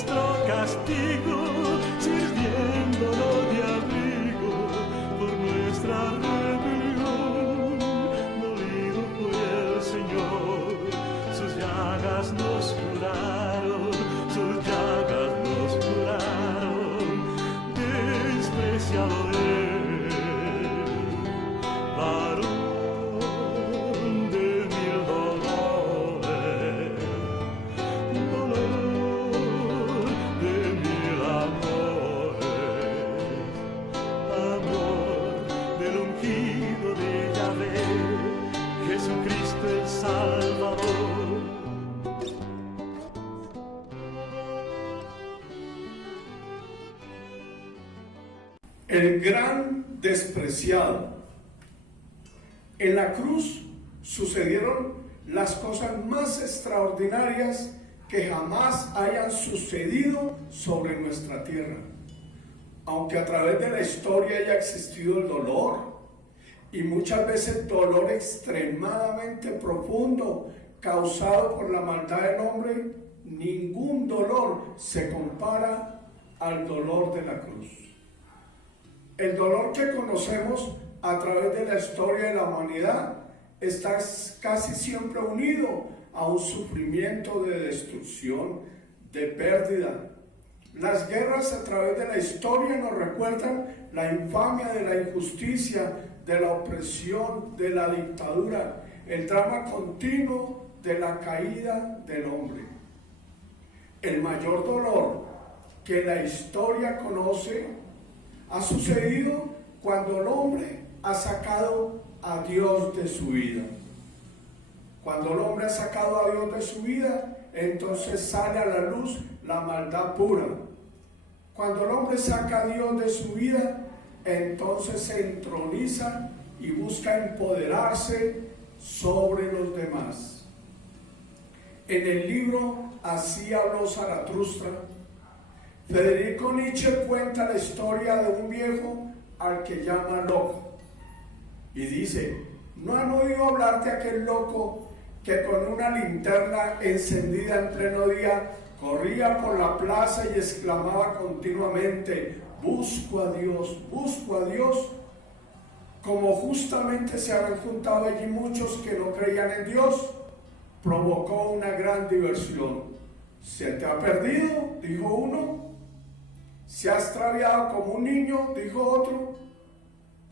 nuestro castigo, sirviéndolo de abrigo por nuestra rebelión. Molido fue el Señor, sus llagas nos curaron, sus llagas nos curaron. Despreciado él, varón de mil dolores, dolor de mil amores, amor del ungido de Yahvé, Jesucristo el Salvador. El gran despreciado. En la cruz sucedieron las cosas más extraordinarias que jamás hayan sucedido sobre nuestra tierra. Aunque a través de la historia haya existido el dolor, y muchas veces dolor extremadamente profundo causado por la maldad del hombre, ningún dolor se compara al dolor de la cruz. El dolor que conocemos a través de la historia de la humanidad está casi siempre unido a un sufrimiento de destrucción, de pérdida. Las guerras a través de la historia nos recuerdan la infamia de la injusticia, de la opresión, de la dictadura, el drama continuo de la caída del hombre. El mayor dolor que la historia conoce ha sucedido cuando el hombre ha sacado a Dios de su vida. Cuando el hombre ha sacado a Dios de su vida, entonces sale a la luz la maldad pura. Cuando el hombre saca a Dios de su vida, entonces se entroniza y busca empoderarse sobre los demás. En el libro Así habló Zaratustra, Federico Nietzsche cuenta la historia de un viejo al que llama loco. Y dice, ¿no han oído hablar de aquel loco que con una linterna encendida en pleno día corría por la plaza y exclamaba continuamente, busco a Dios, busco a Dios? Como justamente se habían juntado allí muchos que no creían en Dios, provocó una gran diversión. ¿Se te ha perdido?, dijo uno. ¿Se ha extraviado como un niño?, dijo otro.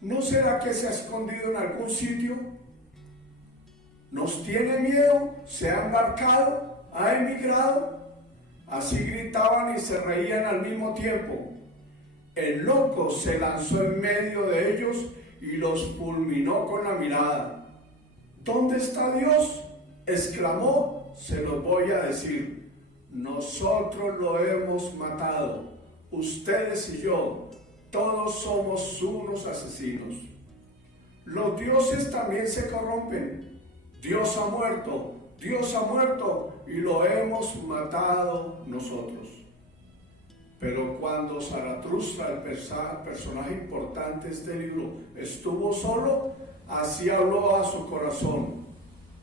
¿No será que se ha escondido en algún sitio? ¿Nos tiene miedo? ¿Se ha embarcado? ¿Ha emigrado? Así gritaban y se reían al mismo tiempo. El loco se lanzó en medio de ellos y los fulminó con la mirada. ¿Dónde está Dios?, exclamó. Se los voy a decir. Nosotros lo hemos matado. Ustedes y yo, todos somos unos asesinos. Los dioses también se corrompen. Dios ha muerto y lo hemos matado nosotros. Pero cuando Zaratustra, el personaje importante de este libro, estuvo solo, así habló a su corazón.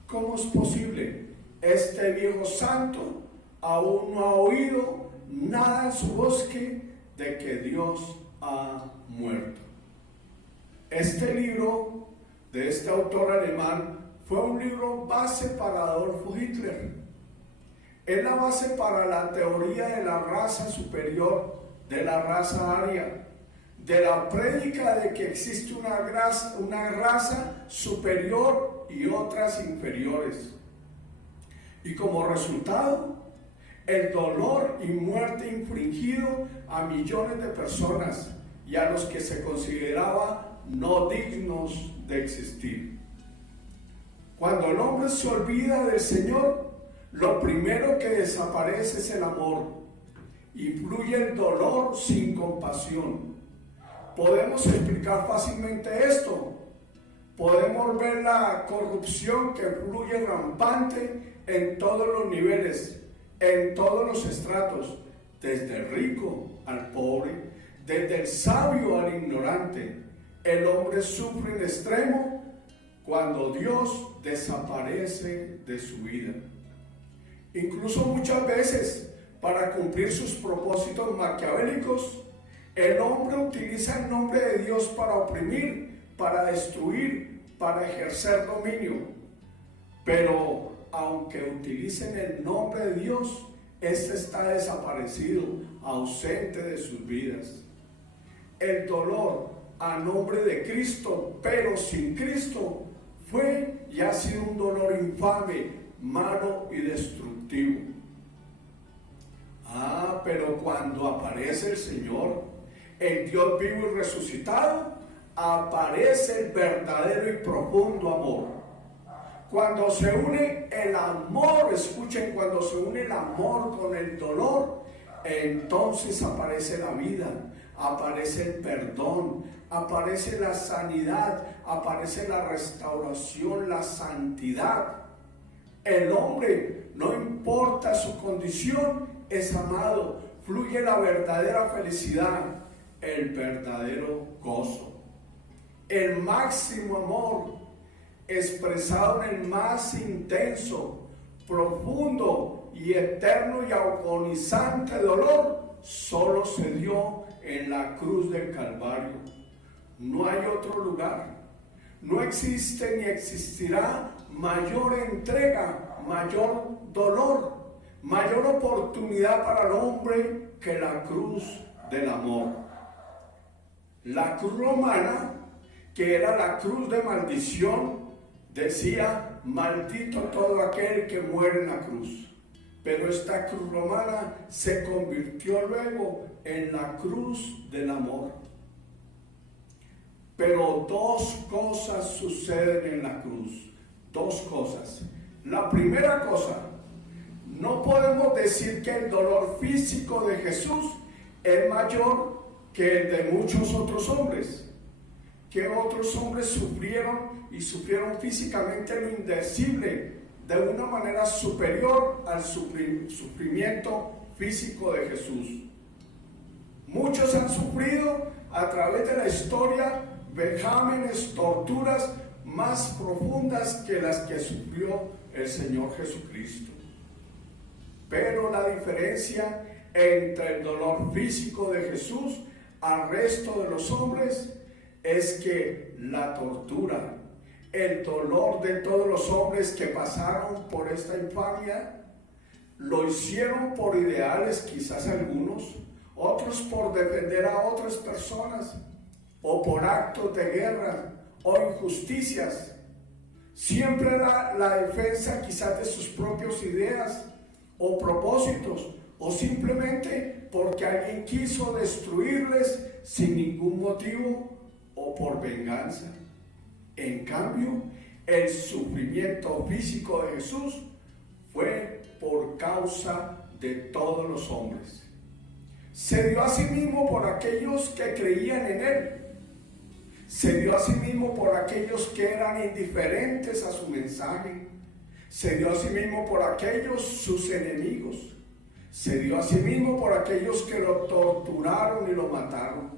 ¿Cómo es posible? Este viejo santo aún no ha oído nada en su bosque de que Dios ha muerto. Este libro de este autor alemán fue un libro base para Adolfo Hitler. Es la base para la teoría de la raza superior, de la raza aria, de la prédica de que existe una raza superior y otras inferiores. Y como resultado, el dolor y muerte infligido a millones de personas y a los que se consideraba no dignos de existir. Cuando el hombre se olvida del Señor, lo primero que desaparece es el amor. Influye el dolor sin compasión. Podemos explicar fácilmente esto. Podemos ver la corrupción que fluye rampante en todos los niveles, en todos los estratos, desde el rico al pobre, desde el sabio al ignorante. El hombre sufre en extremo cuando Dios desaparece de su vida. Incluso muchas veces para cumplir sus propósitos maquiavélicos, el hombre utiliza el nombre de Dios para oprimir, para destruir, para ejercer dominio. Pero aunque utilicen el nombre de Dios, este está desaparecido, ausente de sus vidas. El dolor a nombre de Cristo, pero sin Cristo, fue y ha sido un dolor infame, malo y destructivo. Pero cuando aparece el Señor, el Dios vivo y resucitado, aparece el verdadero y profundo amor. Cuando se une el amor, escuchen, cuando se une el amor con el dolor, entonces aparece la vida, aparece el perdón, aparece la sanidad, aparece la restauración, la santidad. El hombre, no importa su condición, es amado, fluye la verdadera felicidad, el verdadero gozo, el máximo amor expresado en el más intenso, profundo y eterno y agonizante dolor, solo se dio en la cruz del Calvario. No hay otro lugar, no existe ni existirá mayor entrega, mayor dolor, mayor oportunidad para el hombre que la cruz del amor. La cruz romana, que era la cruz de maldición, decía: maldito todo aquel que muere en la cruz. Pero esta cruz romana se convirtió luego en la cruz del amor. Pero dos cosas suceden en la cruz, dos cosas. La primera cosa, no podemos decir que el dolor físico de Jesús es mayor que el de muchos otros hombres. Que otros hombres sufrieron y sufrieron físicamente lo indecible de una manera superior al sufrimiento físico de Jesús. Muchos han sufrido a través de la historia vejámenes, torturas más profundas que las que sufrió el Señor Jesucristo. Pero la diferencia entre el dolor físico de Jesús al resto de los hombres es que la tortura, el dolor de todos los hombres que pasaron por esta infamia, lo hicieron por ideales, quizás algunos, otros por defender a otras personas, o por actos de guerra o injusticias. Siempre era la defensa quizás de sus propias ideas o propósitos, o simplemente porque alguien quiso destruirles sin ningún motivo o por venganza. En cambio, el sufrimiento físico de Jesús fue por causa de todos los hombres. Se dio a sí mismo por aquellos que creían en Él. Se dio a sí mismo por aquellos que eran indiferentes a su mensaje. Se dio a sí mismo por aquellos sus enemigos. Se dio a sí mismo por aquellos que lo torturaron y lo mataron.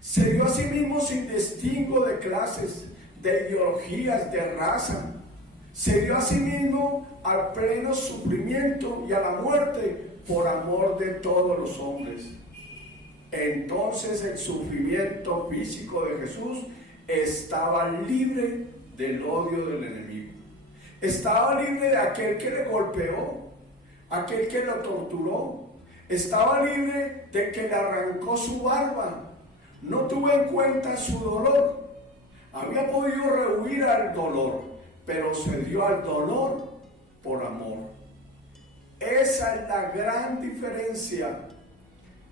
Se dio a sí mismo sin distingo de clases, de ideologías, de raza. Se dio a sí mismo al pleno sufrimiento y a la muerte por amor de todos los hombres. Entonces el sufrimiento físico de Jesús estaba libre del odio del enemigo. Estaba libre de aquel que le golpeó, aquel que lo torturó. Estaba libre de que le arrancó su barba. No tuvo en cuenta su dolor. Había podido rehuir al dolor, pero se dio al dolor por amor. Esa es la gran diferencia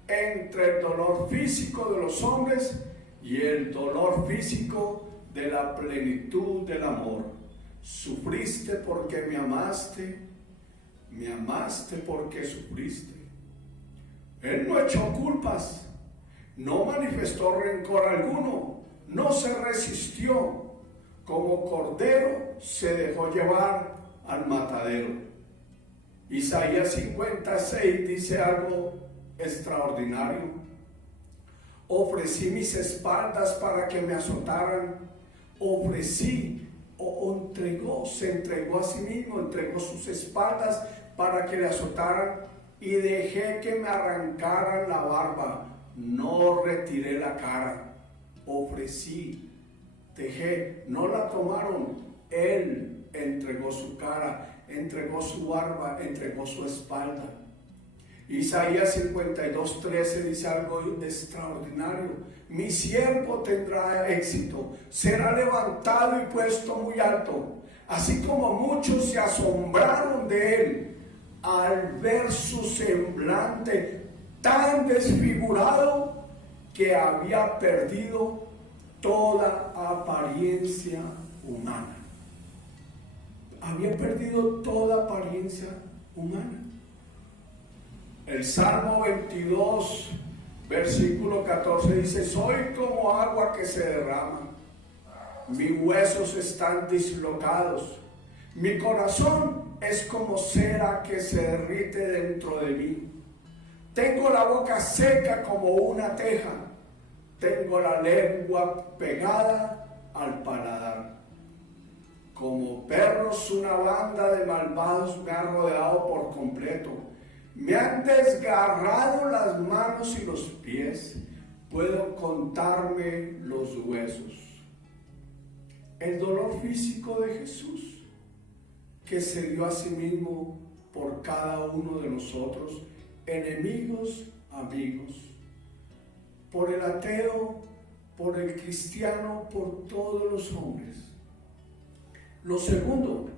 entre el dolor físico de los hombres y el dolor físico de la plenitud del amor. Sufriste porque me amaste porque sufriste. Él no echó culpas, no manifestó rencor alguno, no se resistió, como cordero se dejó llevar al matadero. Isaías 56 dice algo extraordinario. Ofrecí mis espaldas para que me azotaran. Ofrecí se entregó a sí mismo, entregó sus espaldas para que le azotaran y dejé que me arrancaran la barba. No retiré la cara, ofrecí, dejé, no la tomaron. Él entregó su cara, entregó su barba, entregó su espalda. Isaías 52:13 dice algo extraordinario. Mi siervo tendrá éxito, será levantado y puesto muy alto. Así como muchos se asombraron de él al ver su semblante tan desfigurado que había perdido toda apariencia humana. Había perdido toda apariencia humana. El Salmo 22, versículo 14 dice: soy como agua que se derrama, mis huesos están dislocados, mi corazón es como cera que se derrite dentro de mí. Tengo la boca seca como una teja, tengo la lengua pegada al paladar. Como perros, una banda de malvados me ha rodeado por completo. Me han desgarrado las manos y los pies. Puedo contarme los huesos. El dolor físico de Jesús, que se dio a sí mismo por cada uno de nosotros, enemigos, amigos, por el ateo, por el cristiano, por todos los hombres. Lo segundo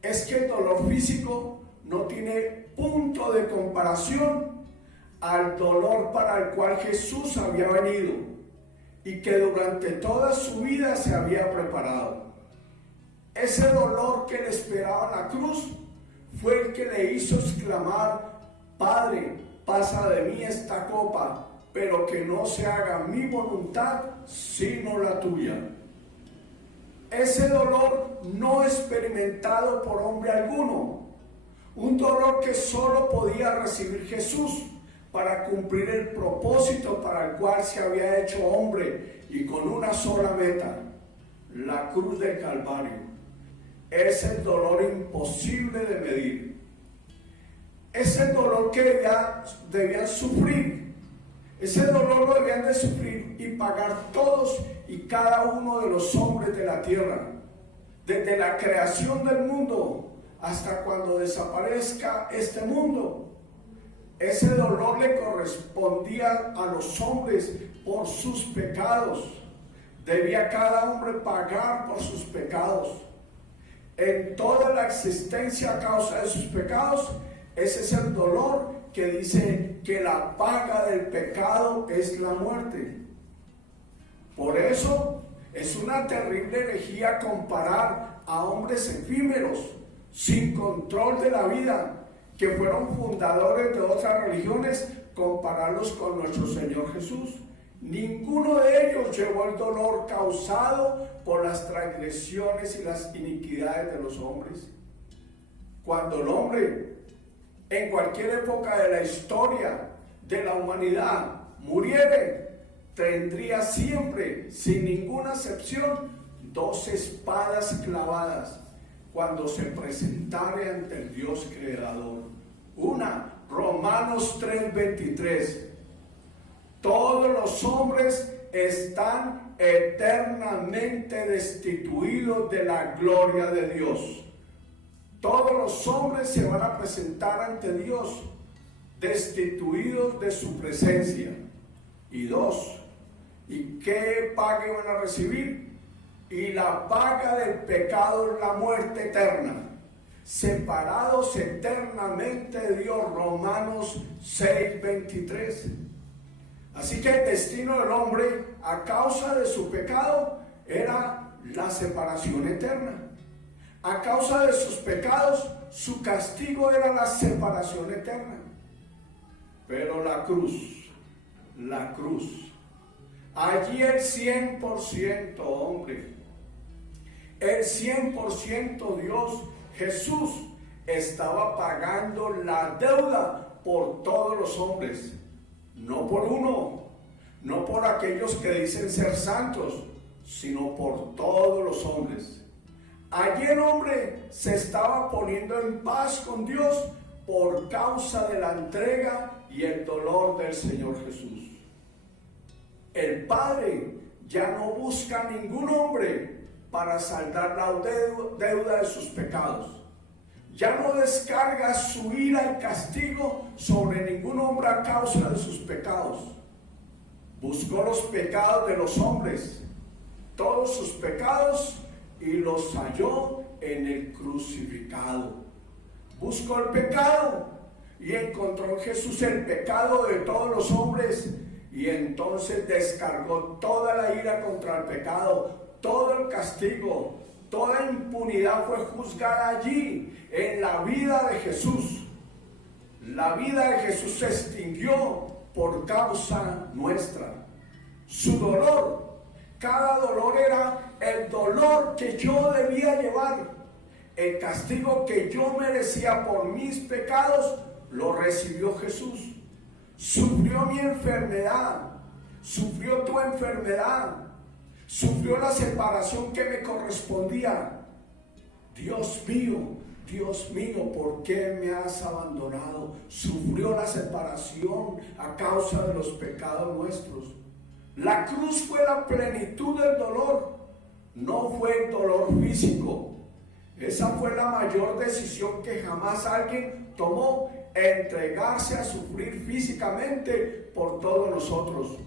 es que el dolor físico no tiene punto de comparación al dolor para el cual Jesús había venido y que durante toda su vida se había preparado. Ese dolor que le esperaba en la cruz fue el que le hizo exclamar: Padre, pasa de mí esta copa, pero que no se haga mi voluntad sino la tuya. Ese dolor no experimentado por hombre alguno, un dolor que solo podía recibir Jesús para cumplir el propósito para el cual se había hecho hombre y con una sola meta, la cruz del Calvario. Es el dolor imposible de medir. Es el dolor que debían sufrir. Ese dolor lo debían de sufrir y pagar todos y cada uno de los hombres de la tierra, desde la creación del mundo hasta cuando desaparezca este mundo. Ese dolor le correspondía a los hombres por sus pecados. Debía cada hombre pagar por sus pecados. En toda la existencia a causa de sus pecados, ese es el dolor que dice que la paga del pecado es la muerte. Por eso es una terrible herejía comparar a hombres efímeros, sin control de la vida, que fueron fundadores de otras religiones, compararlos con nuestro Señor Jesús. Ninguno de ellos llevó el dolor causado por las transgresiones y las iniquidades de los hombres. Cuando el hombre, en cualquier época de la historia de la humanidad, muriere, tendría siempre, sin ninguna excepción, 2 espadas clavadas cuando se presentare ante el Dios creador. Una, Romanos 3:23. Todos los hombres están eternamente destituidos de la gloria de Dios. Todos los hombres se van a presentar ante Dios destituidos de su presencia. Y 2, ¿y qué paga van a recibir? Y la paga del pecado es la muerte eterna, separados eternamente de Dios. Romanos 6:23. Así que el destino del hombre a causa de su pecado era la separación eterna. A causa de sus pecados, su castigo era la separación eterna. Pero la cruz, allí el 100% hombre, el 100% Dios, Jesús, estaba pagando la deuda por todos los hombres. No por uno, no por aquellos que dicen ser santos, sino por todos los hombres. Allí el hombre se estaba poniendo en paz con Dios por causa de la entrega y el dolor del Señor Jesús. El Padre ya no busca ningún hombre para saldar la deuda de sus pecados. Ya no descarga su ira y castigo sobre ningún hombre a causa de sus pecados. Buscó los pecados de los hombres, todos sus pecados, y los halló en el crucificado. Buscó el pecado y encontró en Jesús el pecado de todos los hombres, y entonces descargó toda la ira contra el pecado, todo el castigo, toda impunidad fue juzgada allí en la vida de Jesús. La vida de Jesús se extinguió por causa nuestra. Su dolor, cada dolor era el dolor que yo debía llevar. El castigo que yo merecía por mis pecados lo recibió Jesús. Sufrió mi enfermedad, sufrió tu enfermedad, sufrió la separación que me correspondía. Dios mío, ¿por qué me has abandonado? Sufrió la separación a causa de los pecados nuestros. La cruz fue la plenitud del dolor, no fue el dolor físico. Esa fue la mayor decisión que jamás alguien tomó, entregarse a sufrir físicamente por todos nosotros.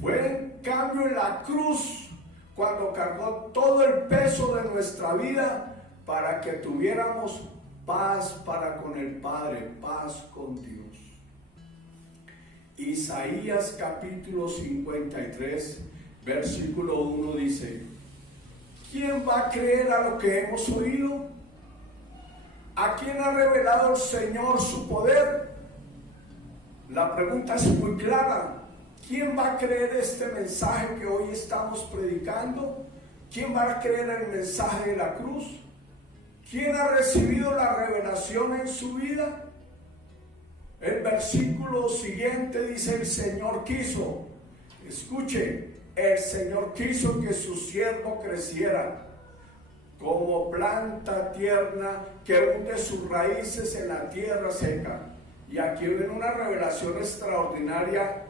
Fue en cambio en la cruz cuando cargó todo el peso de nuestra vida para que tuviéramos paz para con el Padre, paz con Dios. Isaías capítulo 53, versículo 1 dice: ¿quién va a creer a lo que hemos oído? ¿A quién ha revelado el Señor su poder? La pregunta es muy clara. ¿Quién va a creer este mensaje que hoy estamos predicando? ¿Quién va a creer el mensaje de la cruz? ¿Quién ha recibido la revelación en su vida? El versículo siguiente dice: el Señor quiso. Escuche, el Señor quiso que su siervo creciera como planta tierna que hunde sus raíces en la tierra seca. Y aquí viene una revelación extraordinaria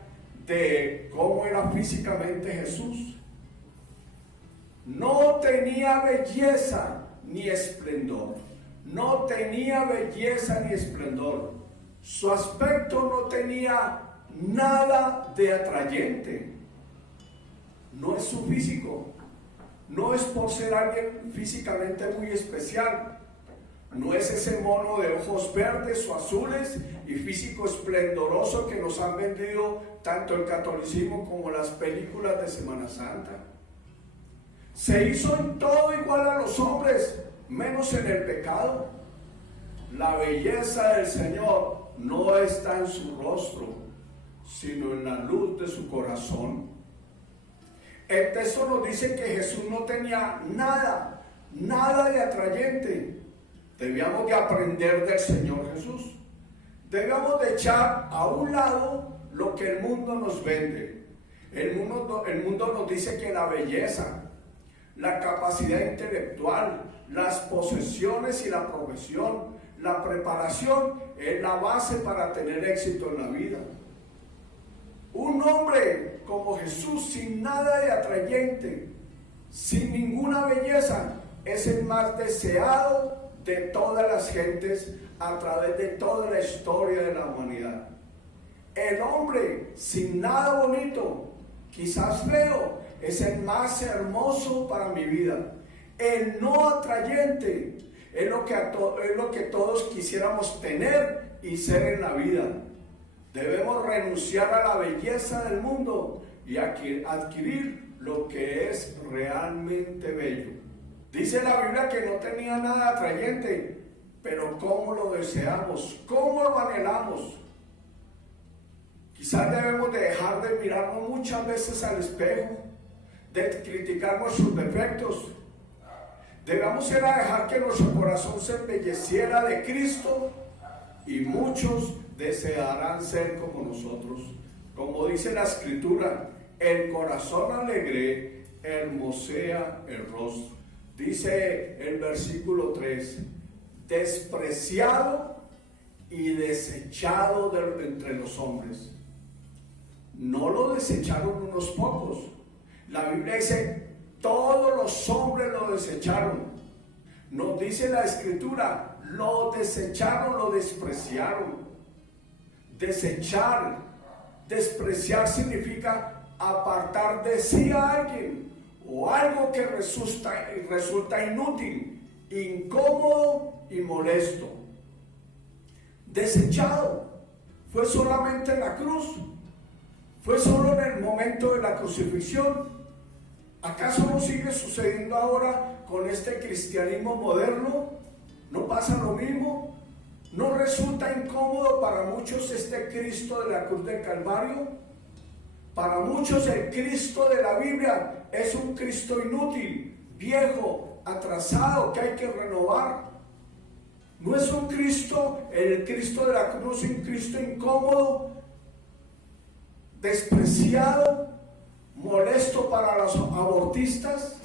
de cómo era físicamente Jesús. No tenía belleza ni esplendor. No tenía belleza ni esplendor. Su aspecto no tenía nada de atrayente. No es su físico. No es por ser alguien físicamente muy especial. No es ese mono de ojos verdes o azules y físico esplendoroso que nos han vendido tanto el catolicismo como las películas de Semana Santa. Se hizo en todo igual a los hombres, menos en el pecado. La belleza del Señor no está en su rostro, sino en la luz de su corazón. El texto nos dice que Jesús no tenía nada de atrayente. Debíamos de aprender del Señor Jesús. Debíamos de echar a un lado lo que el mundo nos vende. El mundo nos dice que la belleza, la capacidad intelectual, las posesiones y la profesión, la preparación es la base para tener éxito en la vida. Un hombre como Jesús, sin nada de atrayente, sin ninguna belleza, es el más deseado de todas las gentes a través de toda la historia de la humanidad. El hombre sin nada bonito, quizás feo, es el más hermoso para mi vida. El no atrayente es lo que todos quisiéramos tener y ser en la vida. Debemos renunciar a la belleza del mundo y adquirir lo que es realmente bello. Dice la Biblia que no tenía nada atrayente, pero cómo lo deseamos, cómo lo anhelamos. Quizás debemos de dejar de mirarnos muchas veces al espejo, de criticar nuestros defectos. Debemos ir a dejar que nuestro corazón se embelleciera de Cristo, y muchos desearán ser como nosotros. Como dice la Escritura, el corazón alegre hermosea el rostro. Dice el versículo 3: despreciado y desechado entre los hombres. No lo desecharon unos pocos. La Biblia dice, todos los hombres lo desecharon. Nos dice la Escritura, lo desecharon, lo despreciaron. Desechar, despreciar significa apartar de sí a alguien o algo que resulta inútil, incómodo y molesto. Desechado. Fue solamente en la cruz. Fue solo en el momento de la crucifixión. ¿Acaso no sigue sucediendo ahora con este cristianismo moderno? ¿No pasa lo mismo? ¿No resulta incómodo para muchos este Cristo de la cruz del Calvario? Para muchos el Cristo de la Biblia es un Cristo inútil, viejo, atrasado, que hay que renovar. No es un Cristo, el Cristo de la cruz, un Cristo incómodo, despreciado, molesto para los abortistas.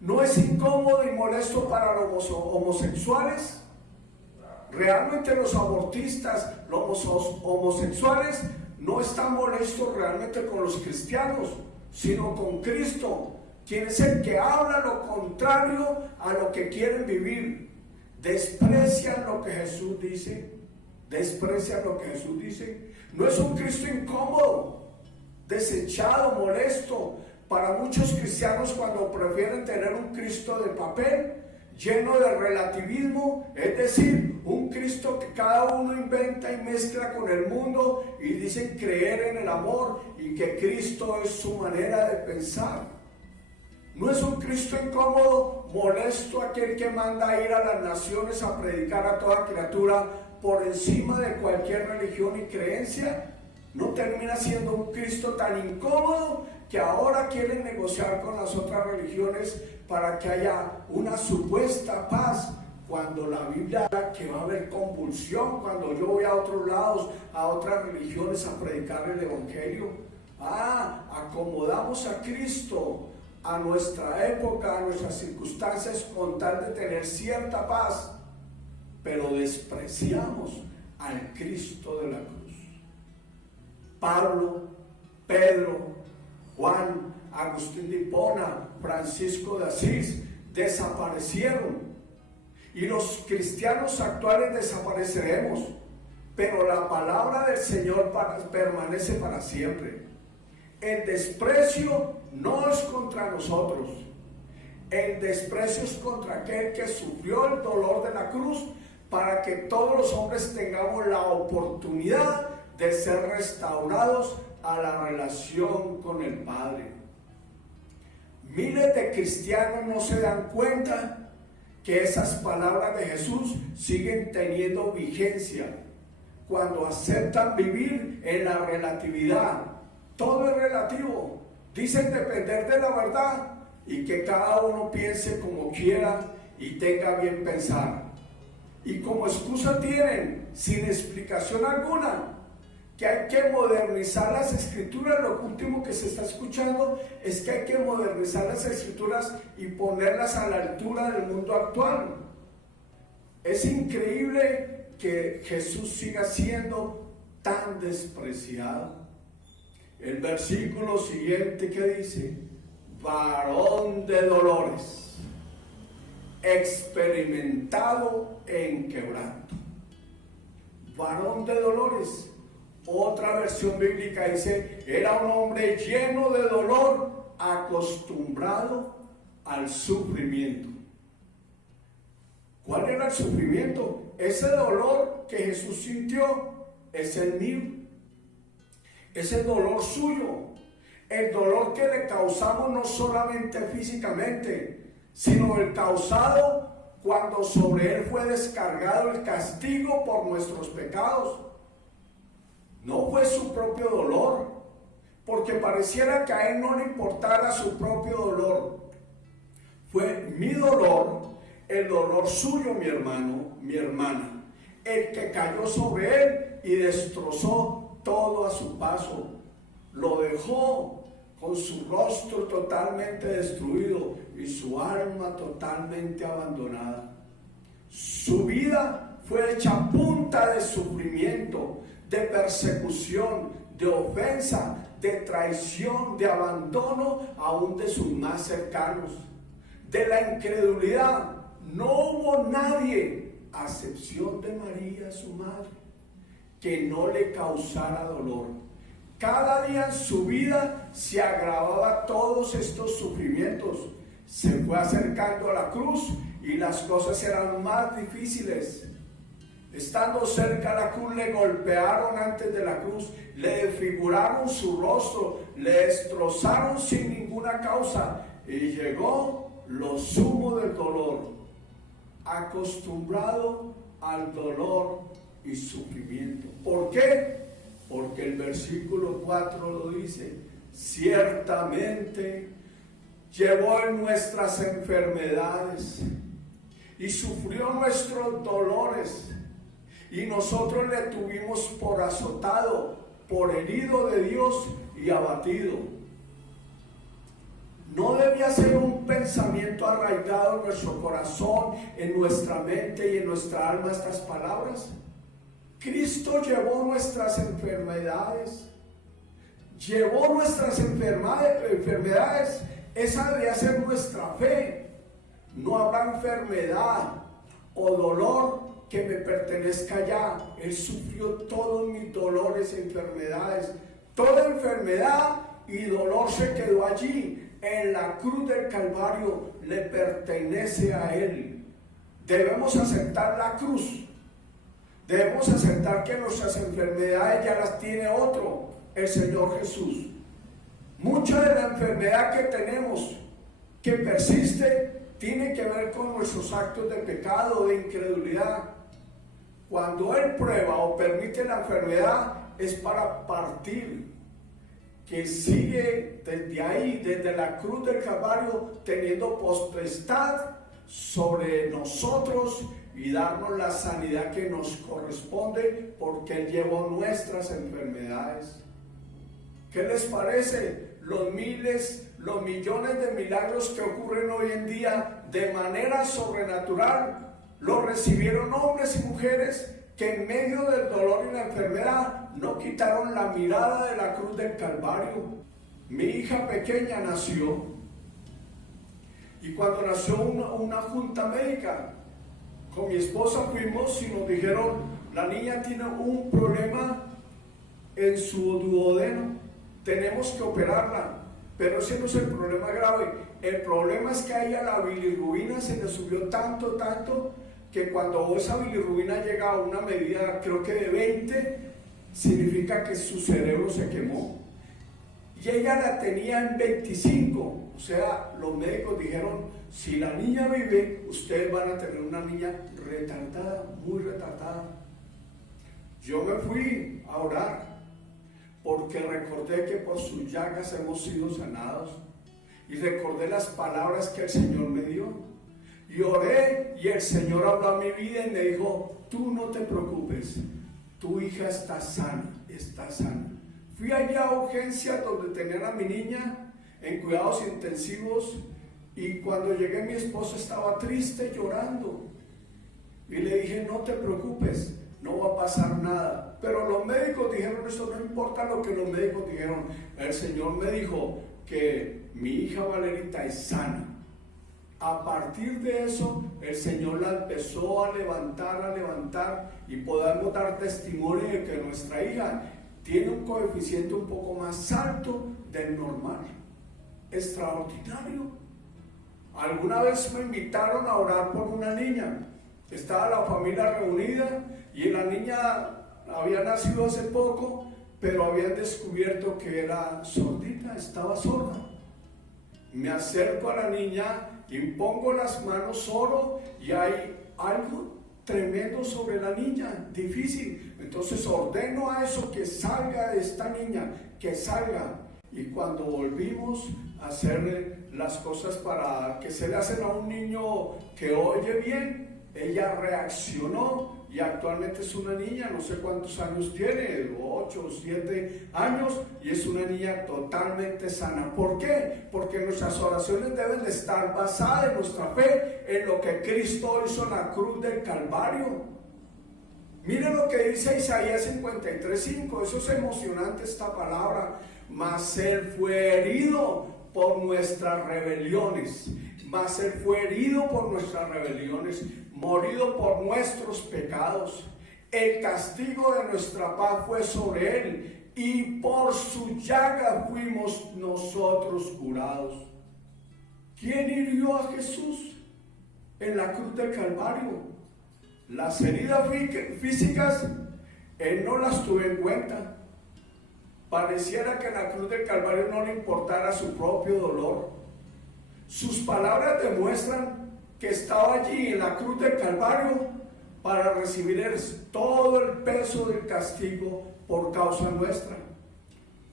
No es incómodo y molesto para los homosexuales. Realmente los abortistas, los homosexuales no están molestos realmente con los cristianos, sino con Cristo, quien es el que habla lo contrario a lo que quieren vivir. Desprecian lo que Jesús dice. Desprecian lo que Jesús dice. No es un Cristo incómodo, desechado, molesto. Para muchos cristianos, cuando prefieren tener un Cristo de papel, lleno de relativismo, es decir, un Cristo que cada uno inventa y mezcla con el mundo y dicen creer en el amor y que Cristo es su manera de pensar. No es un Cristo incómodo, molesto, aquel que manda ir a las naciones a predicar a toda criatura por encima de cualquier religión y creencia. No termina siendo un Cristo tan incómodo que ahora quieren negociar con las otras religiones para que haya una supuesta paz, cuando la Biblia habla que va a haber convulsión cuando yo voy a otros lados, a otras religiones a predicar el Evangelio. Acomodamos a Cristo a nuestra época, a nuestras circunstancias, con tal de tener cierta paz, pero despreciamos al Cristo de la cruz. Pablo, Pedro, Juan, Agustín de Hipona, Francisco de Asís desaparecieron, y los cristianos actuales desapareceremos, pero la palabra del Señor permanece para siempre. El desprecio no es contra nosotros, el desprecio es contra aquel que sufrió el dolor de la cruz para que todos los hombres tengamos la oportunidad de ser restaurados a la relación con el Padre. Miles de cristianos no se dan cuenta que esas palabras de Jesús siguen teniendo vigencia cuando aceptan vivir en la relatividad. Todo es relativo. Dicen depender de la verdad y que cada uno piense como quiera y tenga bien pensar. Y como excusa tienen, sin explicación alguna, que hay que modernizar las escrituras. Lo último que se está escuchando es que hay que modernizar las escrituras y ponerlas a la altura del mundo actual. Es increíble que Jesús siga siendo tan despreciado. El versículo siguiente que dice: varón de dolores, experimentado en quebranto. Varón de dolores. Otra versión bíblica dice, era un hombre lleno de dolor, acostumbrado al sufrimiento. ¿Cuál era el sufrimiento? Ese dolor que Jesús sintió es el mío. Es el dolor suyo. El dolor que le causamos no solamente físicamente, sino el causado cuando sobre él fue descargado el castigo por nuestros pecados. No fue su propio dolor, porque pareciera que a él no le importara su propio dolor. Fue mi dolor, el dolor suyo, mi hermano, mi hermana, el que cayó sobre él y destrozó todo a su paso. Lo dejó con su rostro totalmente destruido y su alma totalmente abandonada. Su vida fue hecha a punta de sufrimiento, de persecución, de ofensa, de traición, de abandono, aún de sus más cercanos. De la incredulidad no hubo nadie, a excepción de María, su madre, que no le causara dolor. Cada día en su vida se agravaba todos estos sufrimientos. Se fue acercando a la cruz y las cosas eran más difíciles. Estando cerca a la cruz, le golpearon antes de la cruz, le desfiguraron su rostro, le destrozaron sin ninguna causa, y llegó lo sumo del dolor, acostumbrado al dolor y sufrimiento. ¿Por qué? Porque el versículo 4 lo dice: ciertamente llevó en nuestras enfermedades y sufrió nuestros dolores, y nosotros le tuvimos por azotado, por herido de Dios y abatido. ¿No debía ser un pensamiento arraigado en nuestro corazón, en nuestra mente y en nuestra alma estas palabras? Cristo llevó nuestras enfermedades. Llevó nuestras enfermedades. Esa debía ser nuestra fe. No habrá enfermedad o dolor que me pertenezca ya. Él sufrió todos mis dolores y enfermedades. Toda enfermedad y dolor se quedó allí. En la cruz del Calvario le pertenece a Él. Debemos aceptar la cruz. Debemos aceptar que nuestras enfermedades ya las tiene otro, el Señor Jesús. Mucha de la enfermedad que tenemos, que persiste, tiene que ver con nuestros actos de pecado, de incredulidad. Cuando Él prueba o permite la enfermedad, es para partir, que sigue desde ahí, desde la cruz del Calvario, teniendo potestad sobre nosotros y darnos la sanidad que nos corresponde, porque Él llevó nuestras enfermedades. ¿Qué les parece? Los miles, los millones de milagros que ocurren hoy en día de manera sobrenatural, los recibieron hombres y mujeres que en medio del dolor y la enfermedad no quitaron la mirada de la cruz del Calvario. Mi hija pequeña nació, y cuando nació una junta médica, con mi esposa fuimos y nos dijeron: la niña tiene un problema en su duodeno, tenemos que operarla. Pero ese no es el problema grave. El problema es que a ella la bilirrubina se le subió tanto, que cuando esa bilirrubina llega a una medida, creo que de 20, significa que su cerebro se quemó. Y ella la tenía en 25. O sea, los médicos dijeron: si la niña vive, ustedes van a tener una niña retardada, muy retardada. Yo me fui a orar, porque recordé que por sus llagas hemos sido sanados, y recordé las palabras que el Señor me dio, y oré, y el Señor habló a mi vida y me dijo: tú no te preocupes, tu hija está sana, está sana. Fui allá a urgencias donde tenían a mi niña en cuidados intensivos, y cuando llegué mi esposa estaba triste, llorando, y le dije: no te preocupes, no va a pasar nada. Pero los médicos dijeron: eso no importa lo que los médicos dijeron. El Señor me dijo que mi hija Valerita es sana. A partir de eso, el Señor la empezó a levantar, y podemos dar testimonio de que nuestra hija tiene un coeficiente un poco más alto del normal. Extraordinario. Alguna vez me invitaron a orar por una niña. Estaba la familia reunida, y la niña había nacido hace poco, pero habían descubierto que era sordita, estaba sorda. Me acerco a la niña, impongo las manos, oro, y hay algo tremendo sobre la niña, difícil. Entonces ordeno a eso que salga de esta niña, que salga. Y cuando volvimos a hacer las cosas para que se le hacen a un niño que oye bien, ella reaccionó, y actualmente es una niña, no sé cuántos años tiene, 8 o 7 años, y es una niña totalmente sana. ¿Por qué? Porque nuestras oraciones deben de estar basadas en nuestra fe, en lo que Cristo hizo en la cruz del Calvario. Miren lo que dice Isaías 53:5, eso es emocionante esta palabra. Mas él fue herido por nuestras rebeliones, mas él fue herido por nuestras rebeliones, morido por nuestros pecados. El castigo de nuestra paz fue sobre él, y por su llaga fuimos nosotros curados. ¿Quién hirió a Jesús en la cruz del Calvario? Las heridas físicas, él no las tuvo en cuenta. Pareciera que en la cruz del Calvario no le importara su propio dolor. Sus palabras demuestran que estaba allí en la cruz del Calvario para recibir todo el peso del castigo por causa nuestra.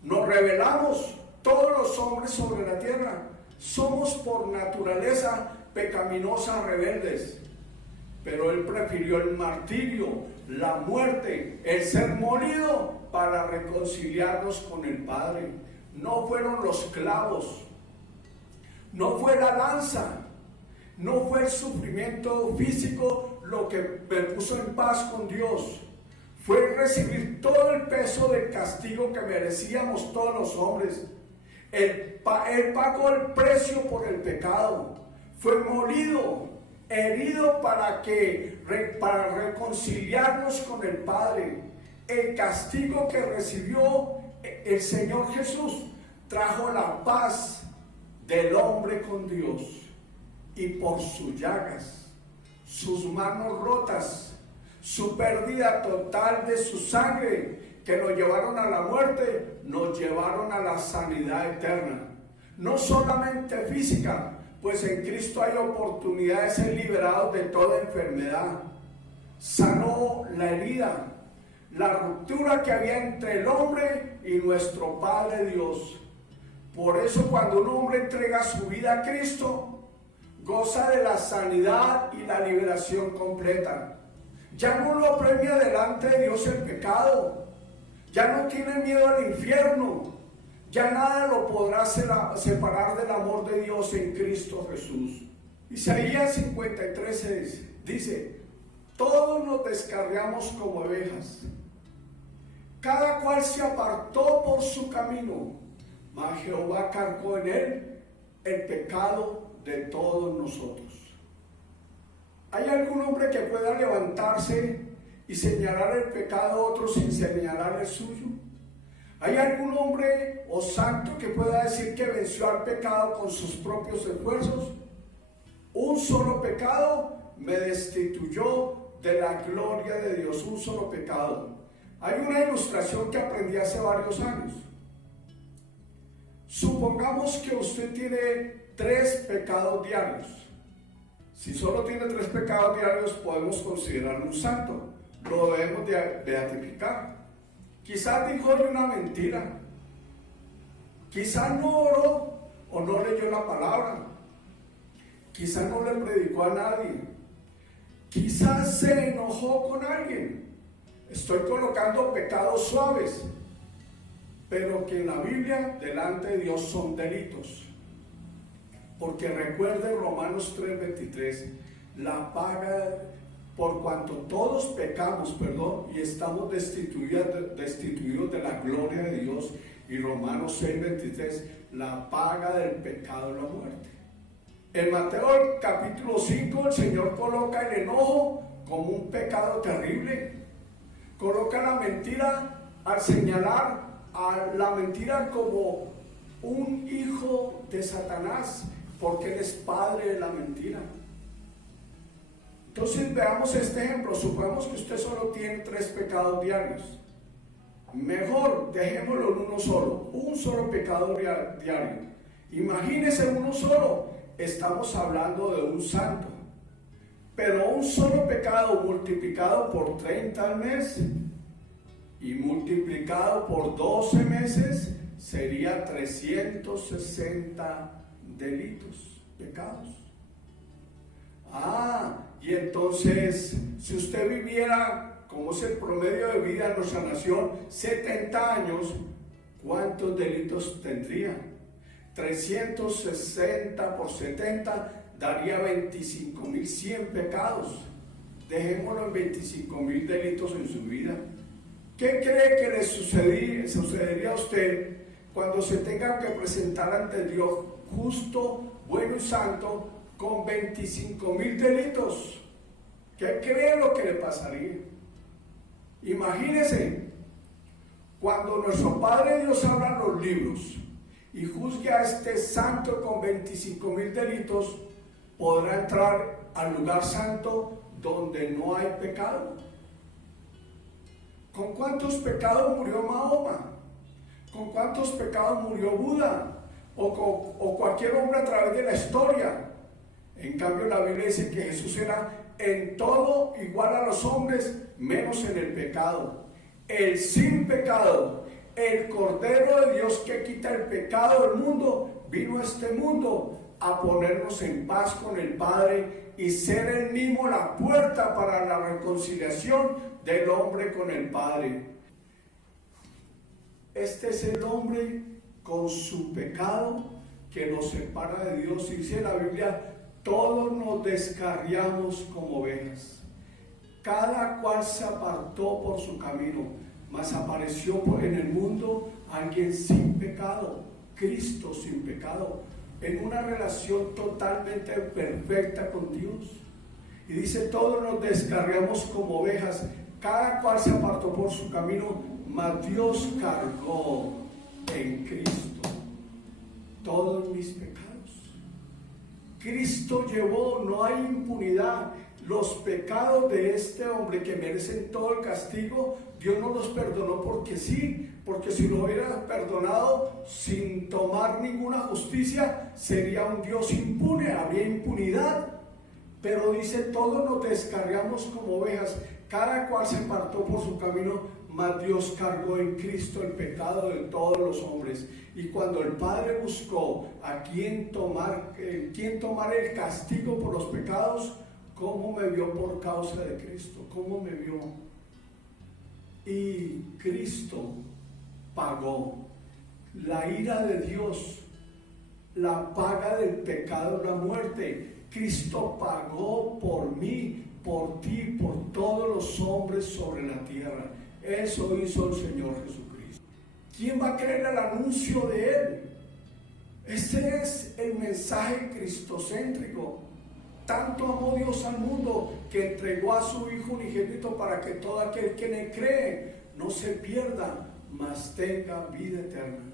Nos rebelamos, todos los hombres sobre la tierra, somos por naturaleza pecaminosas, rebeldes. Pero él prefirió el martirio, la muerte, el ser molido para reconciliarnos con el Padre. No fueron los clavos, no fue la lanza, no fue el sufrimiento físico lo que me puso en paz con Dios. Fue recibir todo el peso del castigo que merecíamos todos los hombres. Él pagó el precio por el pecado. Fue molido, herido para reconciliarnos con el Padre. El castigo que recibió el Señor Jesús trajo la paz del hombre con Dios. Y por sus llagas, sus manos rotas, su pérdida total de su sangre, que nos llevaron a la muerte, nos llevaron a la sanidad eterna. No solamente física, pues en Cristo hay oportunidad de ser liberados de toda enfermedad. Sanó la herida, la ruptura que había entre el hombre y nuestro Padre Dios. Por eso cuando un hombre entrega su vida a Cristo, goza de la sanidad y la liberación completa. Ya no lo apremia delante de Dios el pecado, ya no tiene miedo al infierno, ya nada lo podrá separar del amor de Dios en Cristo Jesús. Isaías 53:6 dice: todos nos descarriamos como ovejas, cada cual se apartó por su camino, mas Jehová cargó en él el pecado de todos nosotros. ¿Hay algún hombre que pueda levantarse y señalar el pecado a otro sin señalar el suyo? ¿Hay algún hombre o santo que pueda decir que venció al pecado con sus propios esfuerzos? Un solo pecado me destituyó de la gloria de Dios, un solo pecado. Hay una ilustración que aprendí hace varios años. Supongamos que usted tiene 3 pecados diarios. Si solo tiene 3 pecados diarios, podemos considerarlo un santo. Lo debemos de beatificar. Quizás dijo hoy una mentira. Quizás no oró o no leyó la palabra. Quizás no le predicó a nadie. Quizás se enojó con alguien. Estoy colocando pecados suaves, pero que en la Biblia delante de Dios son delitos. Porque recuerde Romanos 3:23, la paga, por cuanto todos pecamos, y estamos destituidos de la gloria de Dios. Y Romanos 6:23, la paga del pecado es la muerte. En Mateo capítulo 5, el Señor coloca el enojo como un pecado terrible. Coloca la mentira al señalar a la mentira como un hijo de Satanás, porque él es padre de la mentira. Entonces veamos este ejemplo. Supongamos que usted solo tiene 3 pecados diarios. Mejor dejémoslo en uno solo, un solo pecado diario. Imagínese uno solo. Estamos hablando de un santo. Pero un solo pecado multiplicado por 30 al mes y multiplicado por 12 meses sería 360 delitos, pecados. Y entonces, si usted viviera, como es el promedio de vida en nuestra nación, 70 años, ¿cuántos delitos tendría? 360 por 70 daría 25.100 pecados. dejémoslo en 25.000 delitos en su vida. ¿Qué cree que le sucedería a usted cuando se tenga que presentar ante Dios justo, bueno y santo con 25.000 delitos? ¿Qué cree lo que le pasaría? Imagínese, cuando nuestro Padre Dios abra los libros y juzgue a este santo con 25.000 delitos, podrá entrar al lugar santo donde no hay pecado. ¿Con cuántos pecados murió Mahoma? ¿Con cuántos pecados murió Buda? O cualquier hombre a través de la historia. En cambio, la Biblia dice que Jesús era en todo igual a los hombres, menos en el pecado. El sin pecado, el Cordero de Dios que quita el pecado del mundo, vino a este mundo a ponernos en paz con el Padre y ser él mismo la puerta para la reconciliación del hombre con el Padre. Este es el hombre con su pecado que nos separa de Dios. Dice la Biblia, todos nos descarriamos como ovejas. Cada cual se apartó por su camino, mas apareció en el mundo alguien sin pecado, Cristo sin pecado, en una relación totalmente perfecta con Dios. Y dice, todos nos descarriamos como ovejas, cada cual se apartó por su camino, mas Dios cargó en Cristo todos mis pecados. Cristo llevó, no hay impunidad. Los pecados de este hombre que merecen todo el castigo, Dios no los perdonó porque sí, porque si lo hubiera perdonado sin tomar ninguna justicia, sería un Dios impune, habría impunidad. Pero dice, todos nos descargamos como ovejas, cada cual se apartó por su camino, mas Dios cargó en Cristo el pecado de todos los hombres. Y cuando el Padre buscó a quien tomar el castigo por los pecados, ¿cómo me vio por causa de Cristo? ¿Cómo me vio? Y Cristo pagó. La ira de Dios, la paga del pecado, la muerte. Cristo pagó por mí, por ti, por todos los hombres sobre la tierra. Eso hizo el Señor Jesucristo. ¿Quién va a creer el anuncio de Él? Este es el mensaje cristocéntrico. Tanto amó Dios al mundo que entregó a su Hijo unigénito para que todo aquel que le cree no se pierda, mas tenga vida eterna.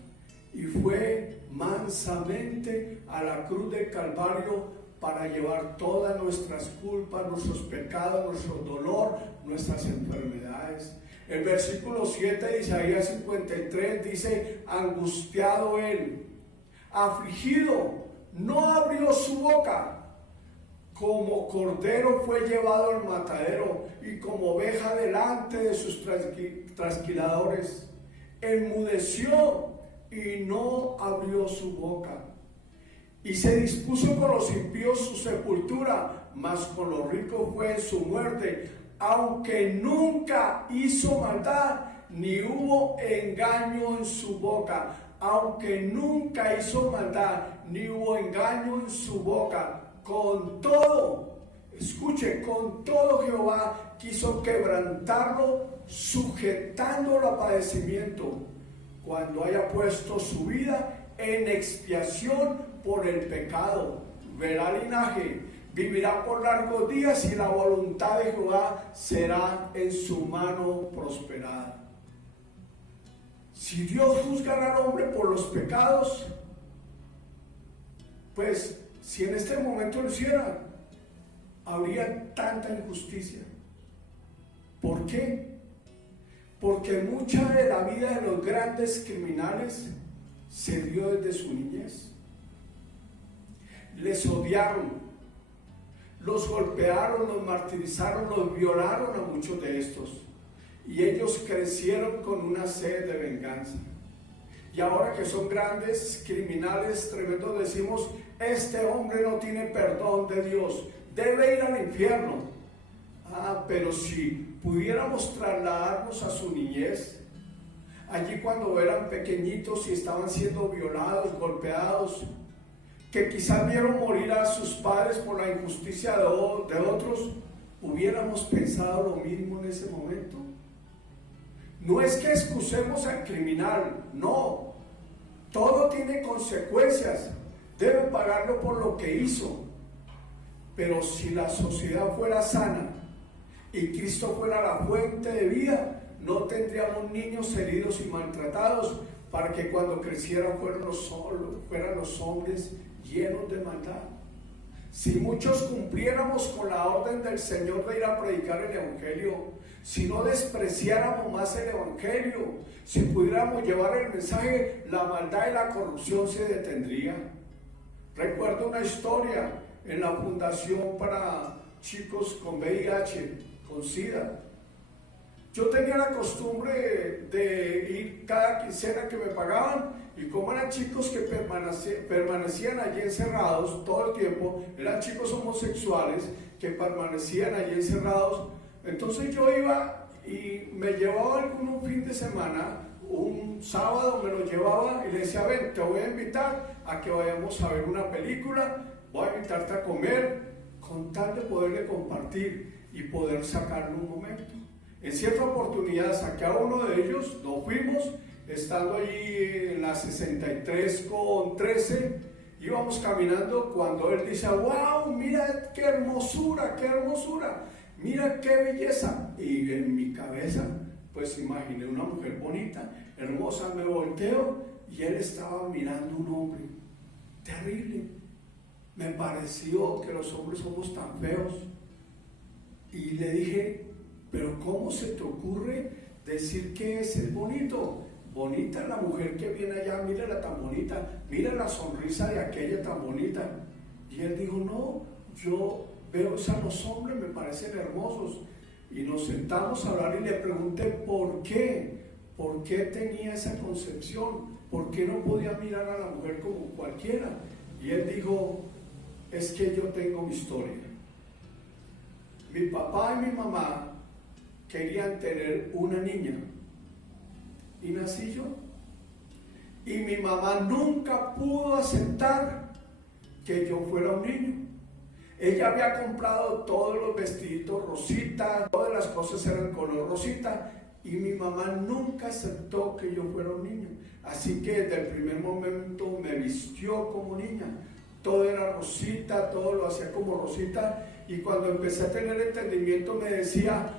Y fue mansamente a la cruz del Calvario para llevar todas nuestras culpas, nuestros pecados, nuestro dolor, nuestras enfermedades. El versículo 7 de Isaías 53 dice, angustiado él, afligido, no abrió su boca. Como cordero fue llevado al matadero y como oveja delante de sus trasquiladores. Enmudeció y no abrió su boca. Y se dispuso con los impíos su sepultura, mas con los ricos fue su muerte. Aunque nunca hizo maldad, ni hubo engaño en su boca. Aunque nunca hizo maldad, ni hubo engaño en su boca. Con todo, escuche, con todo Jehová quiso quebrantarlo, sujetándolo a padecimiento, cuando haya puesto su vida en expiación por el pecado. Verá linaje, vivirá por largos días y la voluntad de Jehová será en su mano prosperada. Si Dios juzgara al hombre por los pecados, pues si en este momento lo hiciera, habría tanta injusticia. ¿Por qué? Porque mucha de la vida de los grandes criminales se dio desde su niñez. Les odiaron, los golpearon, los martirizaron, los violaron a muchos de estos. Y ellos crecieron con una sed de venganza. Y ahora que son grandes criminales tremendos, decimos, este hombre no tiene perdón de Dios, debe ir al infierno. Pero si pudiéramos trasladarnos a su niñez, allí cuando eran pequeñitos y estaban siendo violados, golpeados, que quizás vieron morir a sus padres por la injusticia de otros, ¿hubiéramos pensado lo mismo en ese momento? No es que excusemos al criminal, no. Todo tiene consecuencias, debe pagarlo por lo que hizo. Pero si la sociedad fuera sana y Cristo fuera la fuente de vida, no tendríamos niños heridos y maltratados para que cuando crecieran fueran los hombres llenos de maldad. Si muchos cumpliéramos con la orden del Señor de ir a predicar el Evangelio, si no despreciáramos más el Evangelio, si pudiéramos llevar el mensaje, la maldad y la corrupción se detendría. Recuerdo una historia en la fundación para chicos con VIH, con SIDA. Yo tenía la costumbre de ir cada quincena que me pagaban, y como eran chicos que permanecían allí encerrados todo el tiempo, eran chicos homosexuales que permanecían allí encerrados, entonces yo iba y me llevaba algún fin de semana, un sábado me lo llevaba y le decía, ven, te voy a invitar a que vayamos a ver una película, voy a invitarte a comer, con tal de poderle compartir y poder sacarle un momento. En cierta oportunidad saqué a uno de ellos, nos fuimos, estando allí en la 63 con 13, íbamos caminando cuando él dice, wow, mira qué hermosura, mira qué belleza. Y en mi cabeza, pues imaginé una mujer bonita, hermosa, me volteo y él estaba mirando un hombre terrible. Me pareció que los hombres somos tan feos. Y le dije, pero ¿cómo se te ocurre decir que ese es bonito? Bonita es la mujer que viene allá, mírala tan bonita, mira la sonrisa de aquella tan bonita. Y él dijo, no, yo veo a los hombres, me parecen hermosos. Y nos sentamos a hablar y le pregunté por qué tenía esa concepción, por qué no podía mirar a la mujer como cualquiera. Y él dijo, es que yo tengo mi historia. Mi papá y mi mamá querían tener una niña y nací yo, y mi mamá nunca pudo aceptar que yo fuera un niño. Ella había comprado todos los vestiditos rosita, todas las cosas eran color rosita, y mi mamá nunca aceptó que yo fuera un niño. Así que desde el primer momento me vistió como niña, todo era rosita, todo lo hacía como rosita. Y cuando empecé a tener entendimiento me decía,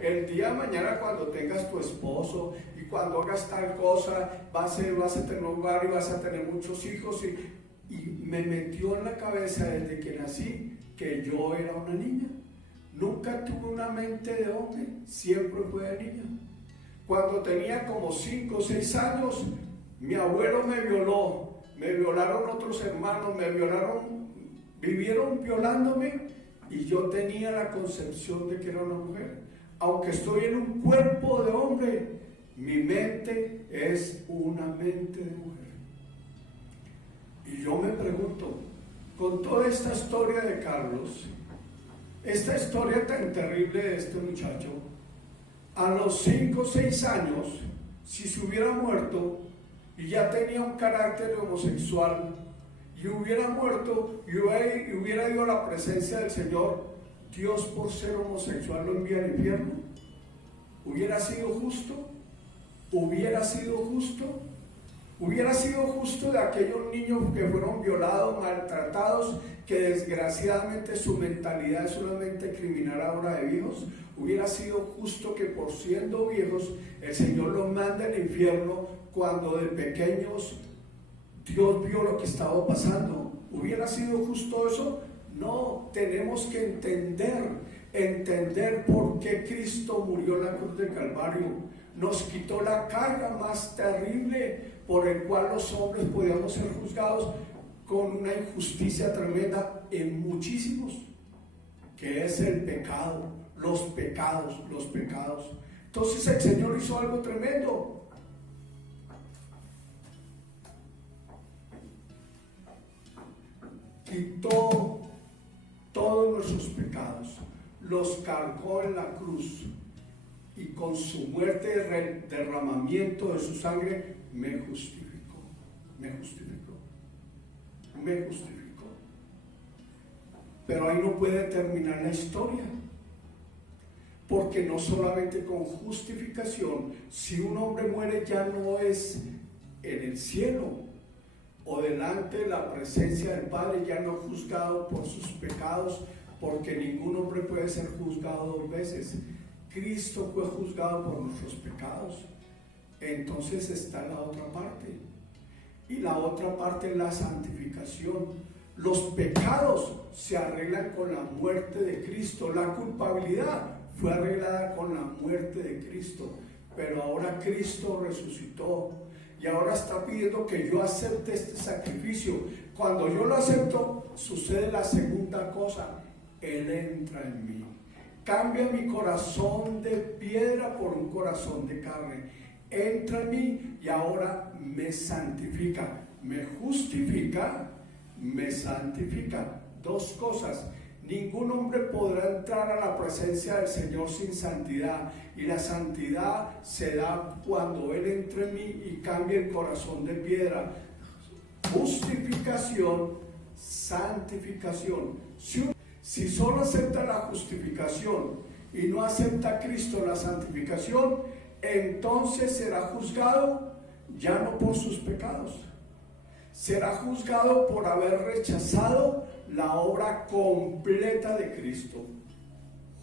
el día de mañana cuando tengas tu esposo y cuando hagas tal cosa, vas a tener un hogar y vas a tener muchos hijos. Y me metió en la cabeza desde que nací que yo era una niña. Nunca tuve una mente de hombre, siempre fue de niña. Cuando tenía como 5 o 6 años, mi abuelo me violó, me violaron otros hermanos, vivieron violándome, y yo tenía la concepción de que era una mujer. Aunque estoy en un cuerpo de hombre, mi mente es una mente de mujer. Y yo me pregunto, con toda esta historia de Carlos, esta historia tan terrible de este muchacho, a los 5 o 6 años, si se hubiera muerto y ya tenía un carácter homosexual, y hubiera muerto y hubiera ido a la presencia del Señor, Dios por ser homosexual lo envía al infierno. ¿Hubiera sido justo? ¿Hubiera sido justo? ¿Hubiera sido justo de aquellos niños que fueron violados, maltratados, que desgraciadamente su mentalidad es solamente criminal ahora de viejos? ¿Hubiera sido justo que por siendo viejos el Señor los mande al infierno cuando de pequeños Dios vio lo que estaba pasando? ¿Hubiera sido justo eso? No, tenemos que entender por qué Cristo murió en la cruz del Calvario. Nos quitó la carga más terrible por el cual los hombres podíamos ser juzgados con una injusticia tremenda en muchísimos, que es el pecado, los pecados. Entonces el Señor hizo algo tremendo. Quitó todos nuestros pecados, los cargó en la cruz, y con su muerte y derramamiento de su sangre me justificó. Pero ahí no puede terminar la historia. Porque no solamente con justificación, si un hombre muere ya no es en el cielo o delante de la presencia del Padre, ya no juzgado por sus pecados, porque ningún hombre puede ser juzgado dos veces. Cristo fue juzgado por nuestros pecados. Entonces está la otra parte. Y la otra parte es la santificación. Los pecados se arreglan con la muerte de Cristo. La culpabilidad fue arreglada con la muerte de Cristo. Pero ahora Cristo resucitó. Y ahora está pidiendo que yo acepte este sacrificio. Cuando yo lo acepto, sucede la segunda cosa. Él entra en mí. Cambia mi corazón de piedra por un corazón de carne. Entra en mí y ahora me santifica. Me justifica, me santifica. Dos cosas. Ningún hombre podrá entrar a la presencia del Señor sin santidad. Y la santidad se da cuando Él entre en mí y cambia el corazón de piedra. Justificación, santificación. Si solo acepta la justificación y no acepta a Cristo la santificación, entonces será juzgado ya no por sus pecados. Será juzgado por haber rechazado la obra completa de Cristo.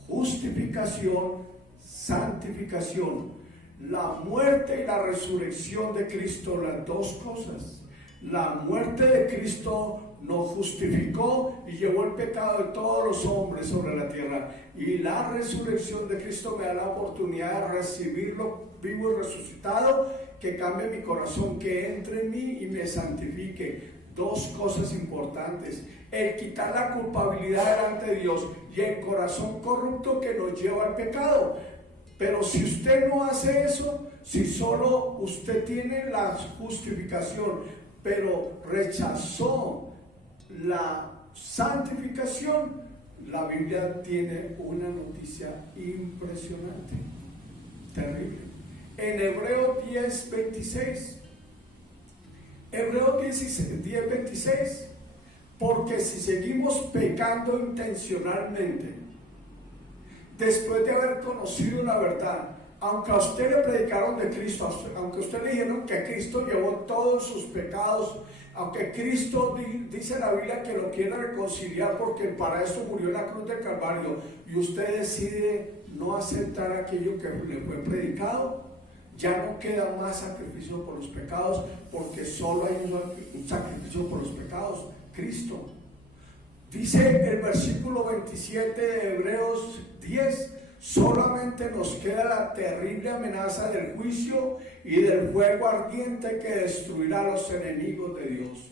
Justificación, santificación. La muerte y la resurrección de Cristo, las dos cosas. La muerte de Cristo nos justificó y llevó el pecado de todos los hombres sobre la tierra. Y la resurrección de Cristo me da la oportunidad de recibirlo vivo y resucitado, que cambie mi corazón, que entre en mí y me santifique. Dos cosas importantes: el quitar la culpabilidad delante de Dios y el corazón corrupto que nos lleva al pecado. Pero si usted no hace eso, si solo usted tiene la justificación, pero rechazó la santificación, la Biblia tiene una noticia impresionante, terrible. En Hebreos 10:26, Hebreos 10:26, porque si seguimos pecando intencionalmente, después de haber conocido la verdad, aunque a usted le predicaron de Cristo, aunque a usted le dijeron que Cristo llevó todos sus pecados, aunque Cristo dice en la Biblia que lo quiere reconciliar porque para esto murió en la cruz del Calvario, y usted decide no aceptar aquello que le fue predicado, ya no queda más sacrificio por los pecados, porque solo hay un sacrificio por los pecados: Cristo. Dice el versículo 27 de Hebreos 10: solamente nos queda la terrible amenaza del juicio y del fuego ardiente que destruirá a los enemigos de Dios.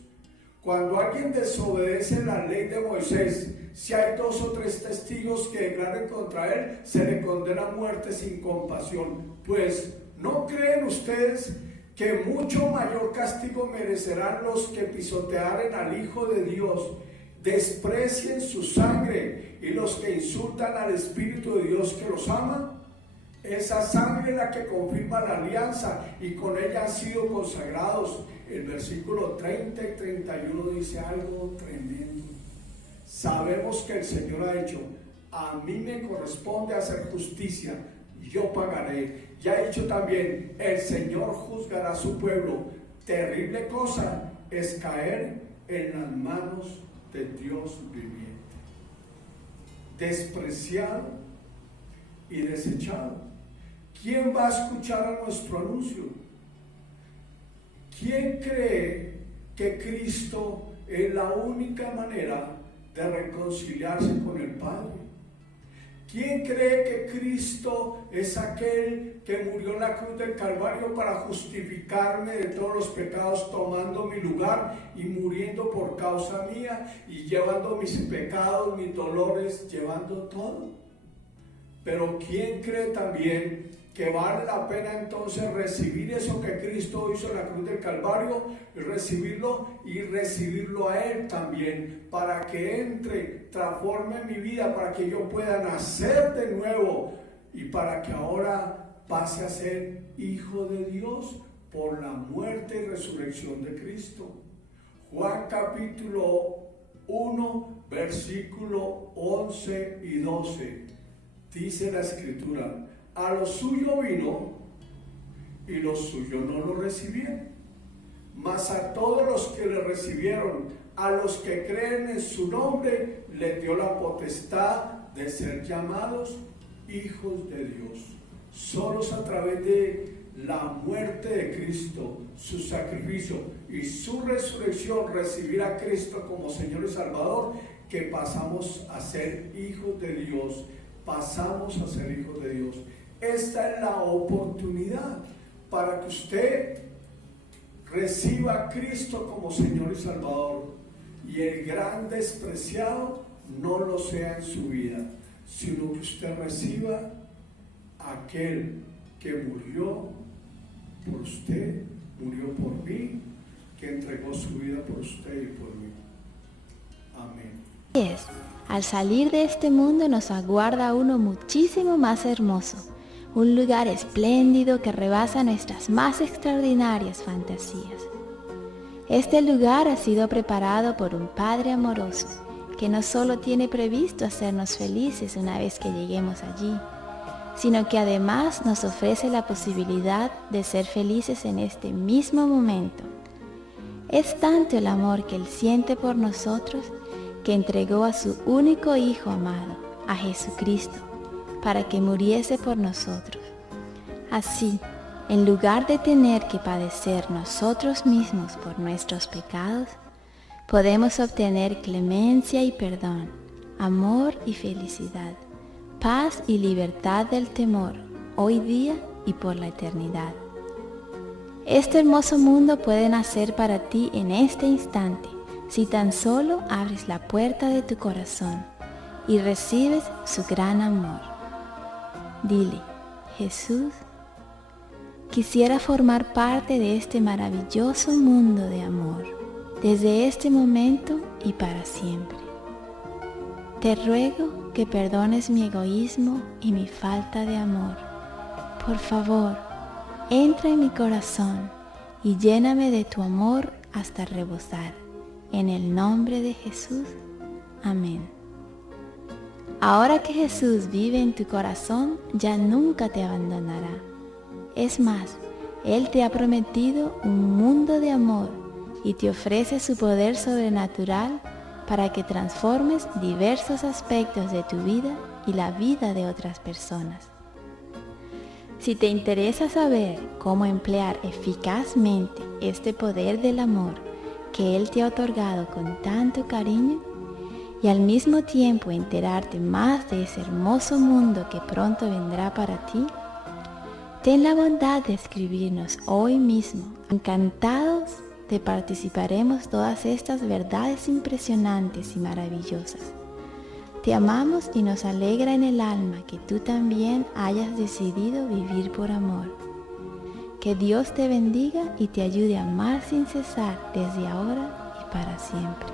Cuando alguien desobedece la ley de Moisés, si hay 2 o 3 testigos que declaren contra él, se le condena a muerte sin compasión. Pues, ¿no creen ustedes que mucho mayor castigo merecerán los que pisotearen al Hijo de Dios, desprecien su sangre, y los que insultan al Espíritu de Dios que los ama? Esa sangre es la que confirma la alianza y con ella han sido consagrados. El versículo 30 y 31 dice algo tremendo. Sabemos que el Señor ha dicho: a mí me corresponde hacer justicia, yo pagaré. Ya ha dicho también: el Señor juzgará a su pueblo. Terrible cosa es caer en las manos de Dios viviente, despreciado y desechado. ¿Quién va a escuchar a nuestro anuncio? ¿Quién cree que Cristo es la única manera de reconciliarse con el Padre? ¿Quién cree que Cristo es aquel que murió en la cruz del Calvario para justificarme de todos los pecados, tomando mi lugar y muriendo por causa mía y llevando mis pecados, mis dolores, llevando todo? Pero ¿quién cree también que vale la pena entonces recibir eso que Cristo hizo en la cruz del Calvario, y recibirlo a Él también, para que entre, transforme mi vida, para que yo pueda nacer de nuevo y para que ahora pase a ser hijo de Dios por la muerte y resurrección de Cristo? Juan capítulo 1, versículo 11 y 12. Dice la Escritura, a lo suyo vino y los suyos no lo recibieron. Mas a todos los que le recibieron, a los que creen en su nombre, les dio la potestad de ser llamados hijos de Dios. Solos a través de la muerte de Cristo, su sacrificio y su resurrección, recibir a Cristo como Señor y Salvador, que pasamos a ser hijos de Dios. Pasamos a ser hijos de Dios. Esta es la oportunidad para que usted reciba a Cristo como Señor y Salvador, y el gran despreciado no lo sea en su vida, sino que usted reciba a aquel que murió por usted, murió por mí, que entregó su vida por usted y por mí. Amén. Al salir de este mundo nos aguarda uno muchísimo más hermoso, un lugar espléndido que rebasa nuestras más extraordinarias fantasías. Este lugar ha sido preparado por un Padre amoroso, que no solo tiene previsto hacernos felices una vez que lleguemos allí, sino que además nos ofrece la posibilidad de ser felices en este mismo momento. Es tanto el amor que Él siente por nosotros, que entregó a su único Hijo amado, a Jesucristo, para que muriese por nosotros. Así, en lugar de tener que padecer nosotros mismos por nuestros pecados, podemos obtener clemencia y perdón, amor y felicidad, paz y libertad del temor, hoy día y por la eternidad. Este hermoso mundo puede nacer para ti en este instante, si tan solo abres la puerta de tu corazón y recibes su gran amor. Dile: Jesús, quisiera formar parte de este maravilloso mundo de amor, desde este momento y para siempre. Te ruego que perdones mi egoísmo y mi falta de amor. Por favor, entra en mi corazón y lléname de tu amor hasta rebosar. En el nombre de Jesús. Amén. Ahora que Jesús vive en tu corazón, ya nunca te abandonará. Es más, Él te ha prometido un mundo de amor y te ofrece su poder sobrenatural para que transformes diversos aspectos de tu vida y la vida de otras personas. Si te interesa saber cómo emplear eficazmente este poder del amor que Él te ha otorgado con tanto cariño, y al mismo tiempo enterarte más de ese hermoso mundo que pronto vendrá para ti, ten la bondad de escribirnos hoy mismo. Encantados te participaremos todas estas verdades impresionantes y maravillosas. Te amamos y nos alegra en el alma que tú también hayas decidido vivir por amor. Que Dios te bendiga y te ayude a amar sin cesar desde ahora y para siempre.